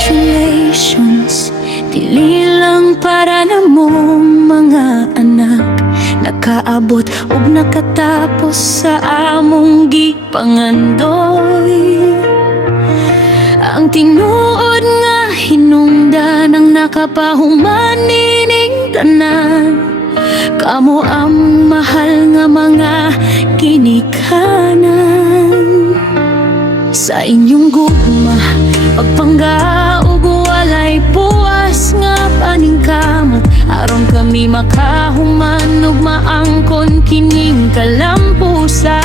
Congratulations, dili lang para na mong mga anak nakaabot ug nakatapos sa among gipangandoy. Ang tinuod nga hinungdan ang nakapahuman nining tanan. Kamo ang mahal nga mga ginikanan. Sa inyong gugma, pagpangga ug walay puwas nga paningkamot, aron kami makahuman ug maangkon kining kalampusan.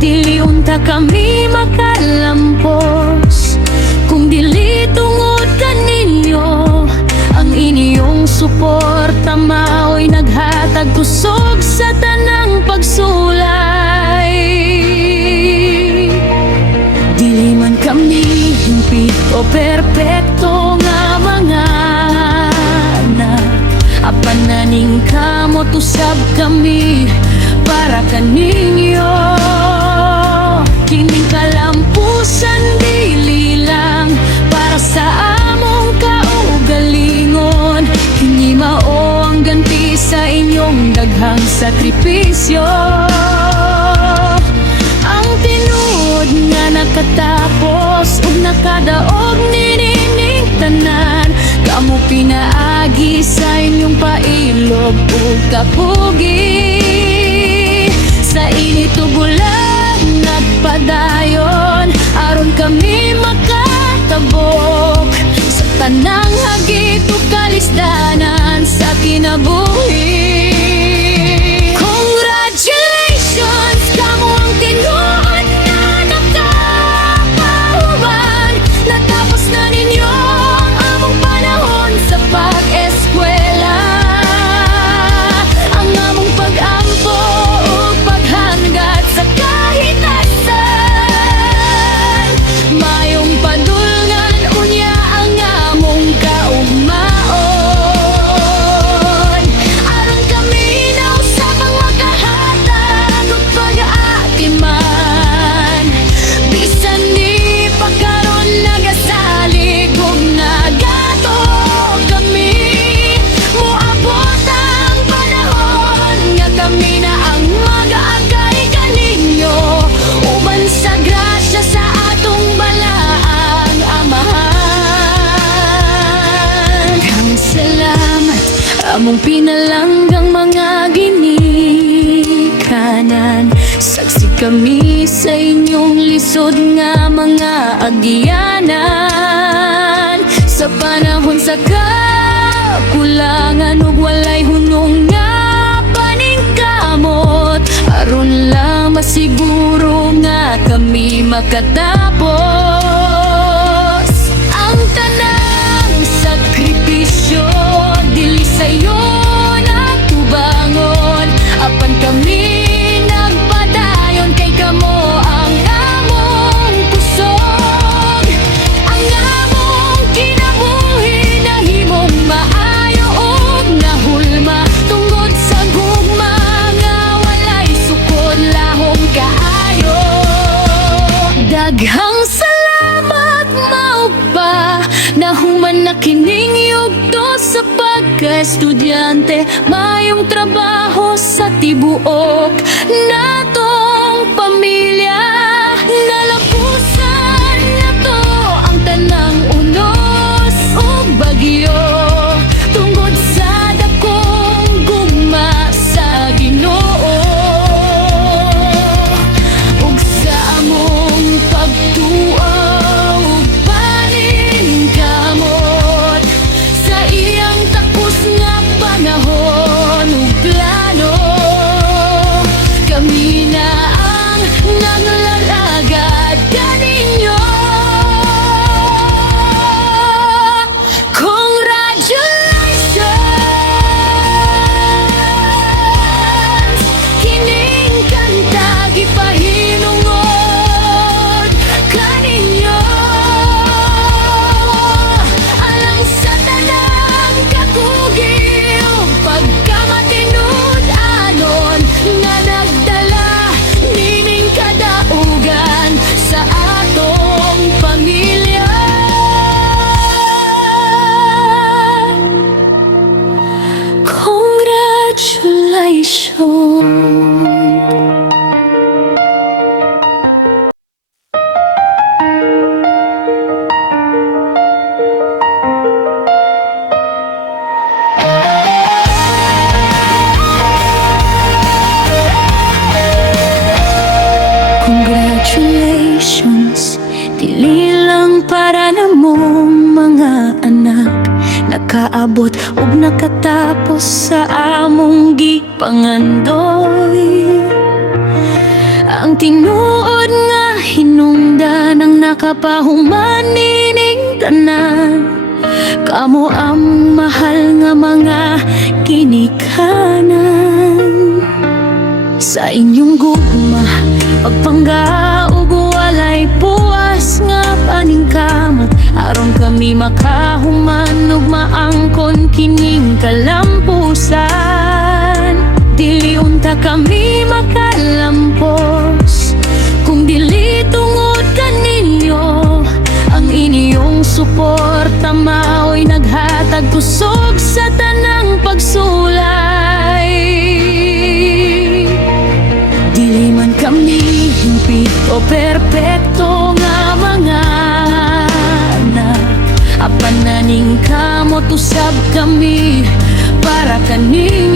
Dili unta kami makalampos kung dili tungod kaninyo. Ang inyong suporta mao'y naghatag kusog sa tanang pagsulay. Dili man kami hingpit o perpekto nga mga anak, apan naning kamot usab kami para kaninyo. Kining kalampusan dili lang para sa among kaugalingon, kini mao ang ganti sa inyong daghang sakripisyo. Ang tinuod nga nakatapos ug nakadaog nining tanan, kamo pinaagi sa inyong pailog ug kapugi. Sa init ug ulan nagpadayon aron kami makatabok sa tanang hagit ug kalisdanan sa kinabuhi. Congratulations, kamo ang tinuod na nakapahuman. Natapos na ninyo ang among panahon sa pag-eskwela. Ang among pag-ampo ug paghanggat sa kahitasan, mayong padulngan unya ang among kaugmaon. Aron kami nausap ang makahatag ug pag-aatiman, bisan di pa karon nagasalig ug nagato kami. Moabot ang panahon nga kami na ang mag-aakay kaninyo, uban sa grasya sa atong balaang amahan. Daghang salamat among pinalanggang mga ginikanan. Saksi kami sa inyong lisod nga mga agyanan. Sa panahon sa kakulangan ug walay hunong nga paningkamot, aron lang masiguro nga kami makatapos. Ang tanang sakripisyo dili sayo natubangon, apan kami nagpadayon kay kamo ang among kusog. Ang among kinabuhi nahimong maayo ug nahulma tungod sa gugma nga walay sukod lahom kaayo. Daghang salamat mao pa nahuman na kining yugto sa pagka-estudyante. Mayong trabaho sa tibuok natong pamilya. Nalapusan na to ang tanang unos ug bagyo tungod sa dakong gugma sa Ginoo ug sa among pagtuo ug paningkamot sa iyang takos nga panahon ug plano. Kami na ang naglaga nakaabot ug nakatapos sa among gipangandoy. Ang tinuod nga hinungdan ang nakapahuman nining tanan. Kamo ang mahal nga mga kinikanan. Sa inyong gugma, pagpangga ug walay puwas nga paningkamot, aron kami makahuman ug maangkon kining kalampusan. Dili unta kami makalampos kung dili tungod kaninyo. Ang inyong suporta mao'y naghatag kusog sa tanang pagsulay. Dili man kami hingpit o perpekto nga mga anak, apan naning kamot usab kami para kaning